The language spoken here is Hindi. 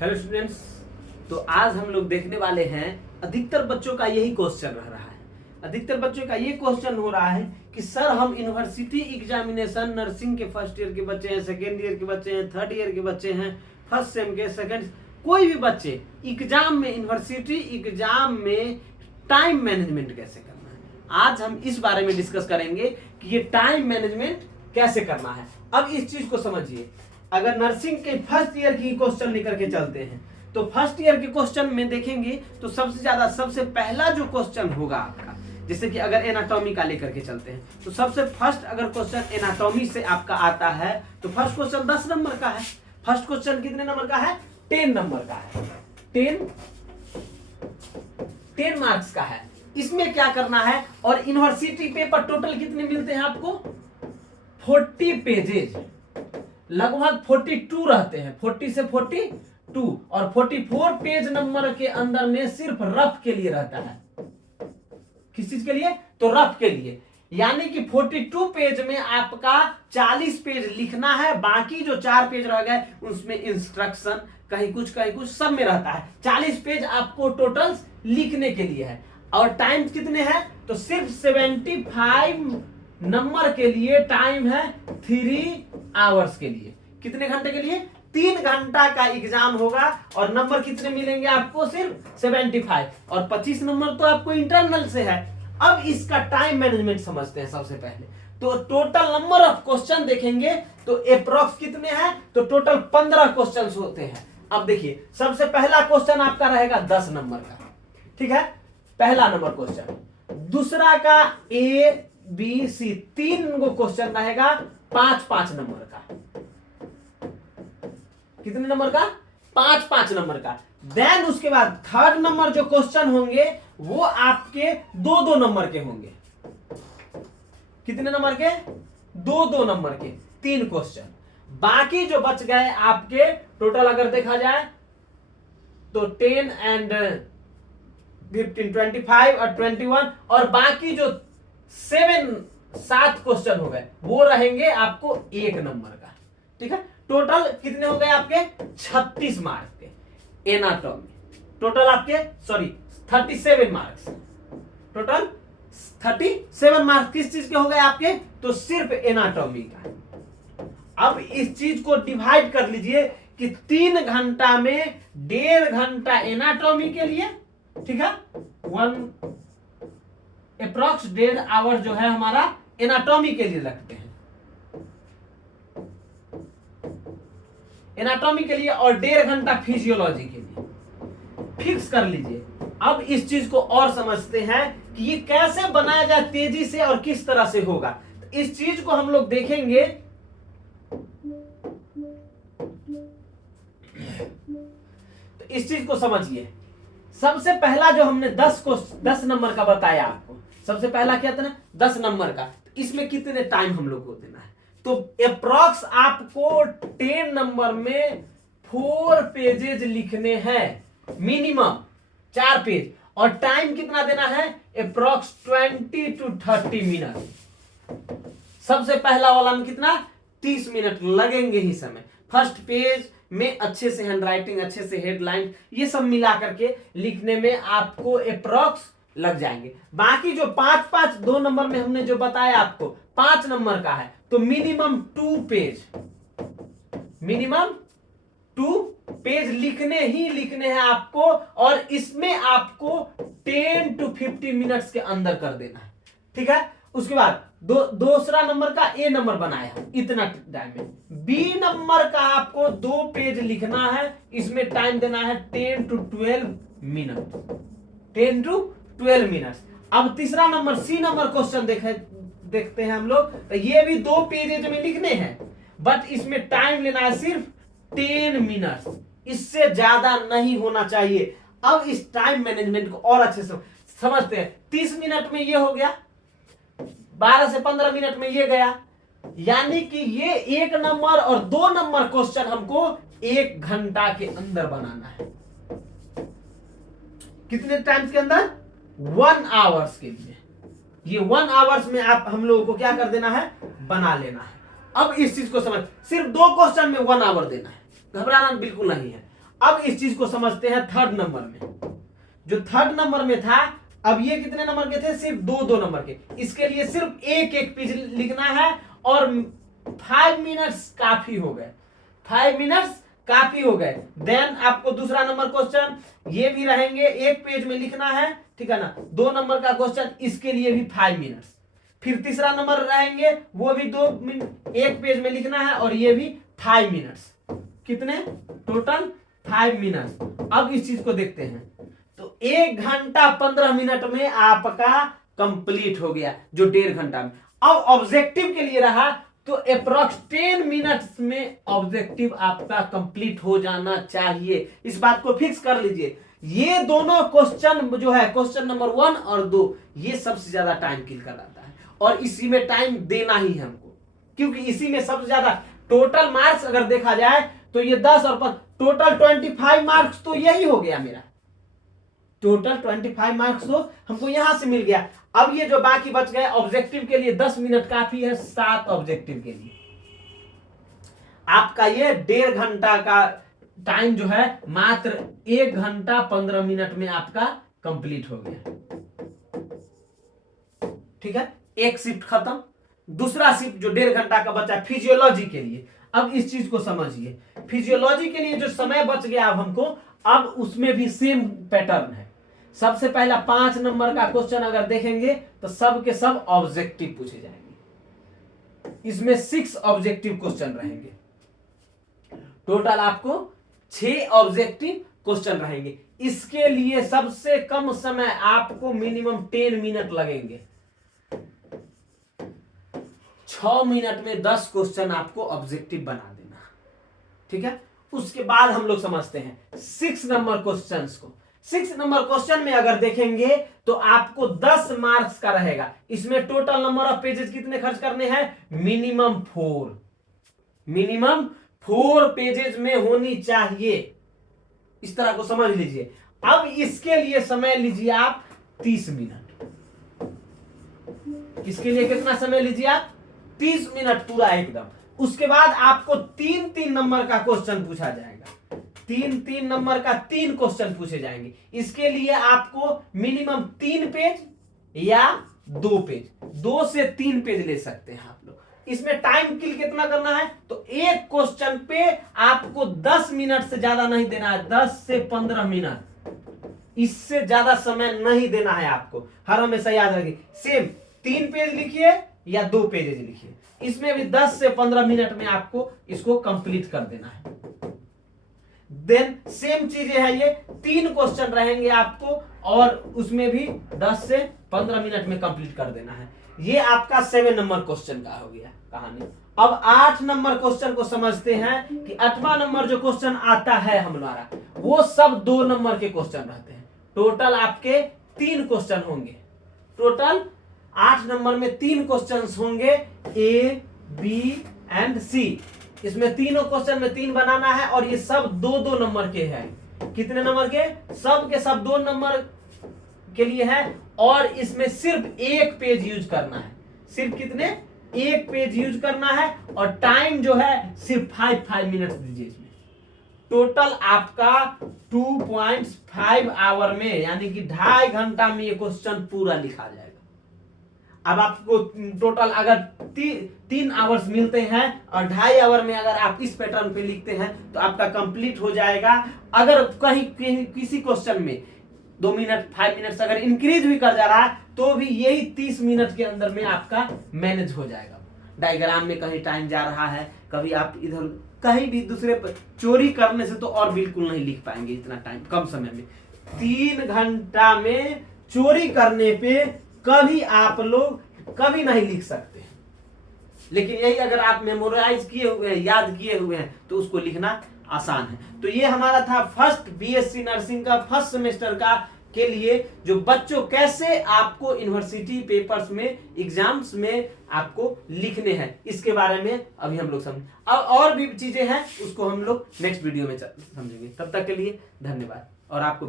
Hello students. तो आज हम लोग देखने वाले हैं, अधिकतर बच्चों का यही क्वेश्चन रह रहा है। अधिकतर बच्चों का ये क्वेश्चन हो रहा है कि सर हम यूनिवर्सिटी एग्जामिनेशन नर्सिंग के फर्स्ट ईयर के बच्चे हैं, सेकेंड ईयर के बच्चे हैं, थर्ड ईयर के बच्चे हैं, फर्स्ट सेम के, सेकेंड, कोई भी बच्चे एग्जाम में, यूनिवर्सिटी एग्जाम में टाइम मैनेजमेंट कैसे करना है, आज हम इस बारे में डिस्कस करेंगे कि ये टाइम मैनेजमेंट कैसे करना है। अब इस चीज को समझिए, अगर नर्सिंग के फर्स्ट ईयर की क्वेश्चन लेकर के चलते हैं तो फर्स्ट ईयर के क्वेश्चन में देखेंगे तो सबसे पहला जो क्वेश्चन होगा आपका, जैसे कि अगर एनाटॉमी का लेकर के चलते हैं तो सबसे फर्स्ट अगर क्वेश्चन एनाटॉमी से आपका आता है तो फर्स्ट क्वेश्चन 10 नंबर का है। फर्स्ट क्वेश्चन कितने नंबर का है? 10 नंबर का है। 10 मार्क्स का है। इसमें क्या करना है, और यूनिवर्सिटी पेपर टोटल कितने मिलते हैं आपको? 40 पेजेज, लगभग 42 रहते हैं, 40 से 42, और 44 पेज नंबर के अंदर में सिर्फ रफ के लिए रहता है। किस चीज के लिए? तो रफ के लिए, यानी कि 42 पेज में आपका 40 पेज लिखना है, बाकी जो 4 पेज रह गए उसमें इंस्ट्रक्शन कहीं कुछ सब में रहता है। 40 पेज आपको टोटल लिखने के लिए है। और टाइम कितने हैं? तो सिर्फ 75 नंबर के लिए टाइम है 3 आवर्स के लिए। कितने घंटे के लिए? 3 घंटा का एग्जाम होगा, और नंबर कितने मिलेंगे आपको? सिर्फ 75, और 25 नंबर तो आपको इंटरनल से है। अब इसका टाइम मैनेजमेंट समझते हैं। सबसे पहले तो टोटल नंबर ऑफ क्वेश्चन देखेंगे तो अप्रोक्स कितने हैं? तो टोटल 15 क्वेश्चन होते हैं। अब देखिए, सबसे पहला क्वेश्चन आपका रहेगा 10 नंबर का, ठीक है, पहला नंबर क्वेश्चन। दूसरा का A B C 3 go question रहेगा 5-5 नंबर का। कितने नंबर का? 5-5 नंबर का। देन उसके बाद थर्ड नंबर जो क्वेश्चन होंगे वो आपके 2-2 नंबर के होंगे। कितने नंबर के? 2-2 नंबर के 3 क्वेश्चन। बाकी जो बच गए आपके टोटल अगर देखा जाए तो 10 एंड 15, 25 और 21, और बाकी जो 7 क्वेश्चन हो गए वो रहेंगे आपको 1 नंबर का, ठीक है। टोटल कितने हो गए आपके? 36 मार्क्स के एनाटॉमी। टोटल आपके 37 मार्क्स, टोटल 37 मार्क्स किस चीज के हो गए आपके? तो सिर्फ एनाटॉमी का। अब इस चीज को डिवाइड कर लीजिए कि 3 घंटा में 1.5 घंटा एनाटॉमी के लिए, ठीक है, 1 अप्रॉक्स 1.5 आवर जो है हमारा एनाटॉमी के लिए रखते हैं, एनाटॉमी के लिए, और 1.5 घंटा फिजियोलॉजी के लिए फिक्स कर लीजिए। अब इस चीज को और समझते हैं कि ये कैसे बनाया जाए तेजी से और किस तरह से होगा। तो इस चीज को हम लोग देखेंगे। तो इस चीज को समझिए। सबसे पहला जो हमने 10 नंबर का बताया आपको, सबसे पहला क्या था ना? 10 नंबर का। इसमें कितने टाइम हम लोग को देना है? तो अप्रॉक्स आपको 10 नंबर में 4 पेजेज लिखने हैं, मिनिमम 4 पेज, और टाइम कितना देना है? Approx 20 to 30 minute. सबसे पहला वाला में कितना? 30 मिनट लगेंगे ही समय। फर्स्ट पेज में अच्छे से हैंडराइटिंग, अच्छे से हेडलाइन, ये सब मिला करके लिखने में आपको अप्रॉक्स लग जाएंगे। बाकी जो 5-5 2 नंबर में हमने जो बताया आपको 5 नंबर का है, तो मिनिमम 2 पेज, मिनिमम 2 पेज लिखने हैं आपको, और इसमें आपको 10 to 15 मिनट्स के अंदर कर देना है, ठीक है। उसके बाद दूसरा नंबर का ए नंबर बनाया इतना टाइम में। बी नंबर का आपको 2 पेज लिखना है, इसमें टाइम देना है 10 to 12 मिनट, 10 to 12 मिनट्स। अब तीसरा नंबर सी नंबर क्वेश्चन देखते हैं हम लोग। तो ये भी 2 पेजेज में लिखने हैं, बट इसमें टाइम लेना है सिर्फ 10 मिनट्स, इससे ज्यादा नहीं होना चाहिए। अब इस टाइम मैनेजमेंट को और अच्छे से समझते हैं। 30 मिनट में ये हो गया, 12 से 15 मिनट में ये गया, यानी कि ये 1 नंबर और 2 नंबर क्वेश्चन हमको 1 घंटा के अंदर बनाना है। कितने टाइम्स के अंदर? 1 आवर्स के लिए। ये 1 आवर्स में आप हम लोगों को क्या कर देना है? बना लेना है। अब इस चीज को समझ, सिर्फ 2 क्वेश्चन में 1 आवर देना है, घबराना बिल्कुल नहीं है। अब इस चीज को समझते हैं थर्ड नंबर में। जो थर्ड नंबर में था, अब ये कितने नंबर के थे? सिर्फ दो दो नंबर के। इसके लिए सिर्फ एक एक पेज लिखना है और 5 मिनट्स काफी हो गए, 5 मिनट्स काफी हो गए। देन आपको दूसरा नंबर क्वेश्चन ये भी रहेंगे, एक पेज में लिखना है, ठीक है ना। 2 नंबर का क्वेश्चन, इसके लिए भी 5 मिनट्स। फिर तीसरा नंबर रहेंगे, वो भी 2 मिनट एक पेज में लिखना है और ये भी 5 मिनट्स। कितने? Total 5 minutes. अब इस चीज को देखते हैं, तो 1 घंटा 15 मिनट में आपका कंप्लीट हो गया, जो 1.5 घंटा में। अब ऑब्जेक्टिव के लिए रहा, तो अप्रोक्स 10 मिनट्स में ऑब्जेक्टिव आपका कंप्लीट हो जाना चाहिए। इस बात को फिक्स कर लीजिए। ये दोनों क्वेश्चन जो है, क्वेश्चन नंबर 1 और 2, ये सबसे ज्यादा टाइम किल कराता है और इसी में टाइम देना ही है हमको, क्योंकि इसी में सबसे ज्यादा टोटल मार्क्स अगर देखा जाए तो ये 10 और 5, टोटल 25 मार्क्स तो यही हो गया मेरा। टोटल 25 मार्क्स तो हमको यहां से मिल गया। अब ये जो बाकी बच गए ऑब्जेक्टिव के लिए 10 मिनट काफी है, 7 ऑब्जेक्टिव के लिए आपका ये 1.5 घंटा का टाइम जो है मात्र 1 घंटा 15 मिनट में आपका कंप्लीट हो गया। ठीक है, एक शिफ्ट खत्म। दूसरा शिफ्ट जो 1.5 घंटा का बचा फिजियोलॉजी के लिए। अब इस चीज को समझिए, फिजियोलॉजी के लिए जो समय बच गया अब हमको, अब उसमें भी सेम पैटर्न है। सबसे पहला 5 नंबर का क्वेश्चन अगर देखेंगे तो सब के सब ऑब्जेक्टिव पूछे जाएंगे। इसमें 6 ऑब्जेक्टिव क्वेश्चन रहेंगे। टोटल आपको 6 ऑब्जेक्टिव क्वेश्चन रहेंगे। इसके लिए सबसे कम समय आपको मिनिमम 10 मिनट लगेंगे। 6 मिनट में 10 क्वेश्चन आपको ऑब्जेक्टिव बना देना। ठीक है, उसके बाद हम लोग समझते हैं 6 नंबर क्वेश्चंस को। 6 नंबर क्वेश्चन में अगर देखेंगे तो आपको 10 मार्क्स का रहेगा। इसमें टोटल नंबर ऑफ पेजेस कितने खर्च करने हैं? मिनिमम 4। मिनिमम 4 पेजेस में होनी चाहिए। इस तरह को समझ लीजिए। अब इसके लिए समय लीजिए आप 30 मिनट। इसके लिए कितना समय लीजिए आप? 30 मिनट पूरा एकदम। उसके बाद आपको 3-3 नंबर का क्वेश्चन पूछा जाएगा। 3-3 नंबर का 3 क्वेश्चन पूछे जाएंगे। इसके लिए आपको मिनिमम 3 पेज या 2 पेज, 2 से 3 पेज ले सकते हैं आप लोग। इसमें टाइम किल कितना करना है? तो एक क्वेश्चन पे आपको 10 मिनट से ज्यादा नहीं देना है, 10 से 15 मिनट, इससे ज्यादा समय नहीं देना है आपको। हर हमेशा याद रखिए, सेम 3 पेज लिखिए या 2 पेजेस लिखिए। इसमें भी 10 से 15 मिनट में आपको इसको कंप्लीट कर देना है। देन सेम चीजें है, ये 3 क्वेश्चन रहेंगे आपको और उसमें भी 10 से 15 मिनट में कंप्लीट कर देना है। ये आपका 7 नंबर क्वेश्चन का हो गया कहानी। अब 8 नंबर क्वेश्चन को समझते हैं कि 8वां नंबर जो क्वेश्चन आता है हमारा, वो सब 2 नंबर के क्वेश्चन रहते हैं। टोटल आपके 3 क्वेश्चन होंगे। टोटल 8 नंबर में 3 क्वेश्चंस होंगे, ए, बी एंड सी। इसमें तीनों क्वेश्चन में 3 बनाना है और ये सब 2-2 नंबर के हैं। कितने नंबर के? सब के सब 2 नंबर के लिए है और इसमें सिर्फ 1 पेज यूज करना है। सिर्फ कितने? 1 पेज यूज करना है और टाइम जो है सिर्फ 5 मिनट दीजिए इसमें। टोटल आपका 2.5 आवर में, यानी कि 2.5 घंटा में ये क्वेश्चन पूरा लिखा जाएगा। अब आपको टोटल अगर 3 आवर्स मिलते हैं और 2.5 आवर में अगर आप इस पैटर्न पे लिखते हैं तो आपका कंप्लीट हो जाएगा। अगर कहीं किसी क्वेश्चन में 2 मिनट 5 मिनट अगर इंक्रीज भी कर जा रहा है तो भी यही 30 मिनट के अंदर में आपका मैनेज हो जाएगा। डायग्राम में कहीं टाइम जा रहा है, कभी आप इधर कहीं भी दूसरे पर चोरी करने से तो और बिल्कुल नहीं लिख पाएंगे इतना टाइम कम समय में। 3 घंटा में चोरी करने पे कभी आप लोग कभी नहीं लिख सकते। लेकिन यही अगर आप मेमोराइज किए हुए हैं, याद किए हुए हैं, तो उसको लिखना आसान है। तो ये हमारा था फर्स्ट बीएससी नर्सिंग का फर्स्ट सेमेस्टर का के लिए, जो बच्चों कैसे आपको यूनिवर्सिटी पेपर्स में एग्जाम्स में आपको लिखने हैं, इसके बारे में अभी हम लोग समझ। अब और भी चीजें हैं उसको हम लोग नेक्स्ट वीडियो में समझेंगे। तब तक के लिए धन्यवाद। और आपको